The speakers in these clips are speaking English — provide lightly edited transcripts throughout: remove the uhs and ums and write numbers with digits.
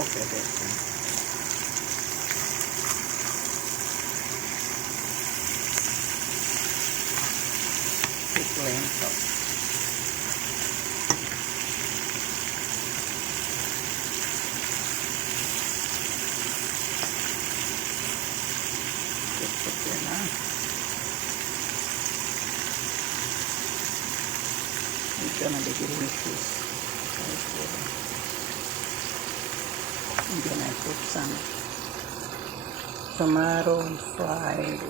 look at it. Lento. Puti na. It's gonna be delicious. And then I put some tomato fried.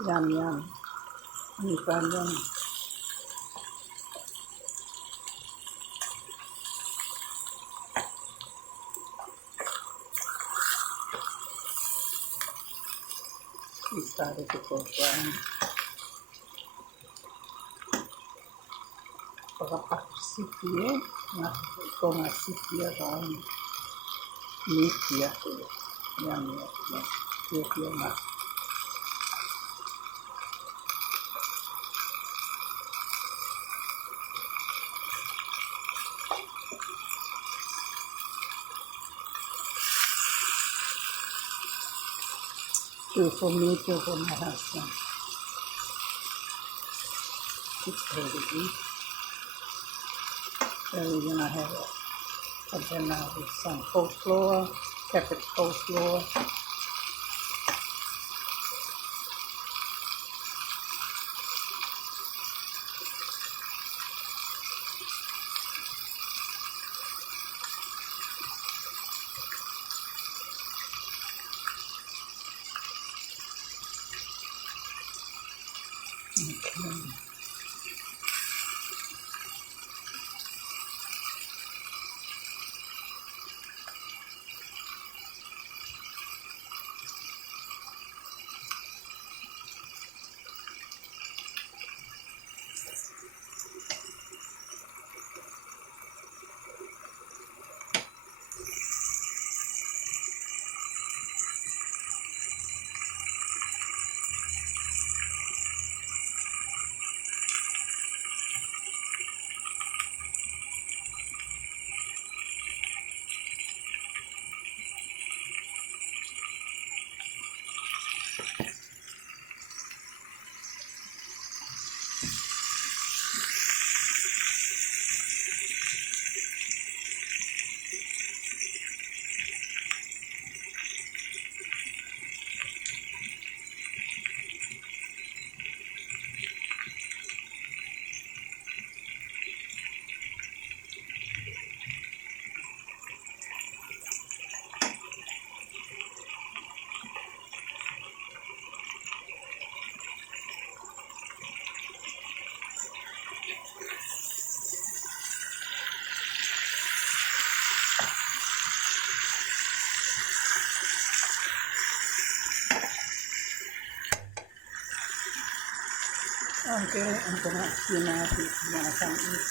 Yum, yum. Ini panjang. We started to cook down. Pagkakasipye, ito nga sipye ron. Nipya ko. Yan, yan. Sipye nga. Two for me, two for my husband. It's ready to eat. So we're gonna have a dinner with some coleslaw, peppered coleslaw. Okay. Okay, I'm gonna see now if you wanna come eat.